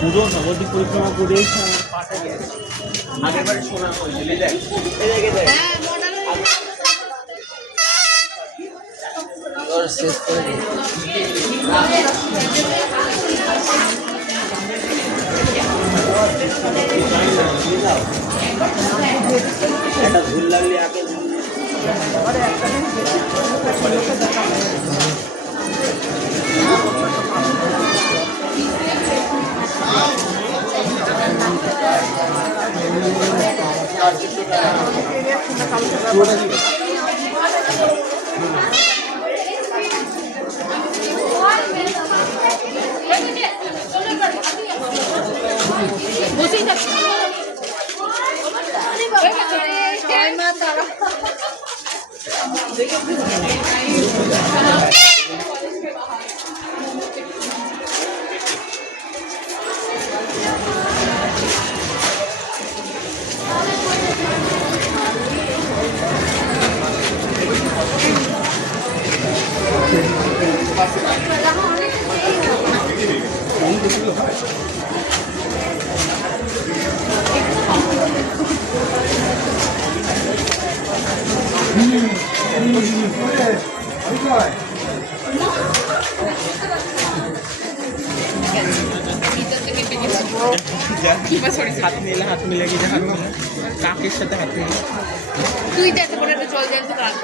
পুরো নবদ্বীপ পরিক্রমা করে পাশে গেছে আগের বারে শোনা হয়েছিল দেখ শেষ করে একটা ভুল লাগলে আগে হাত মিলে গিয়ে হাত মিলে কাকের সাথে হাত মিলে তুই তো এত বড় একটা জল জ্যান্ত কাক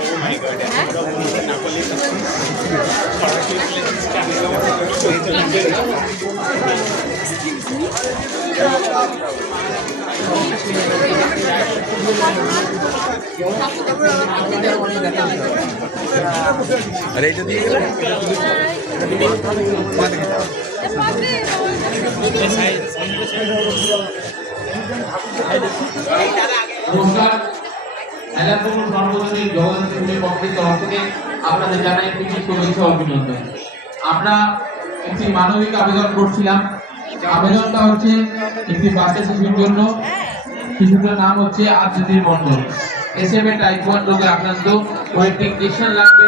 अरे जो दिए নমস্কার এলাকার সর্বজনীন জগন্নাথের পক্ষের তরফ থেকে আপনাদের জানাই প্রীতি শুভেচ্ছা অভিনন্দন। আমরা একটি মানবিক আবেদন করছিলাম। আবেদনটা হচ্ছে একটি বাচ্চা শিশুর জন্য। শিশুটার নাম হচ্ছে আরজুদি মণ্ডল। SMA টাইপ 1 রোগে আক্রান্ত। ওর একটি ইনজেকশন লাগবে।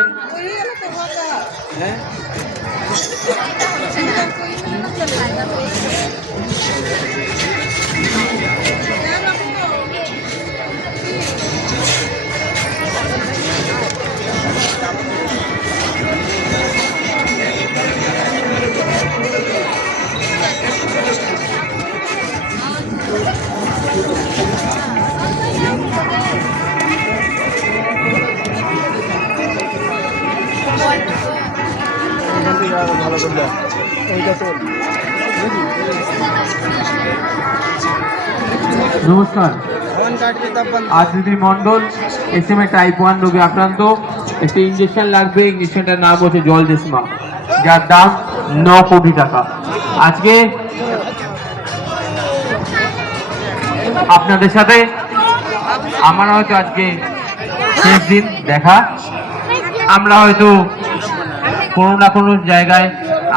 নমস্কার, আরজুদি মণ্ডল SMA টাইপ 1 রোগে আক্রান্ত। একটি ইনজেকশন লাগবে। ইনজেকশনটার নাম হচ্ছে জলদেসমা, যার দাম 9 কোটি টাকা। আজকে আপনাদের সাথে আমার হয়তো আজকে শেষ দিন দেখা। আমরা হয়তো কোনো না কোনো জায়গায়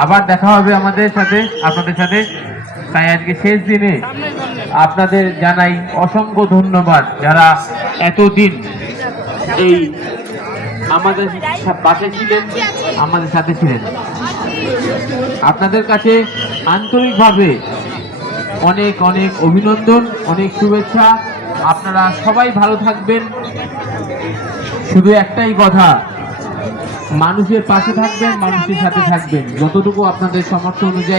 আবার দেখা হবে আমাদের সাথে, আপনাদের সাথে। তাই আজকে শেষ দিনে আপনাদের জানাই অসংখ্য ধন্যবাদ, যারা এতদিন এই আমাদের পাশে ছিলেন, আমাদের সাথে ছিলেন। আপনাদের কাছে আন্তরিকভাবে অনেক অনেক অভিনন্দন, অনেক শুভেচ্ছা। আপনারা সবাই ভালো থাকবেন। শুধু একটাই কথা, মানুষের পাশে থাকবেন, মানুষের সাথে থাকবেন। যতটুকু আপনাদের সামর্থ্য অনুযায়ী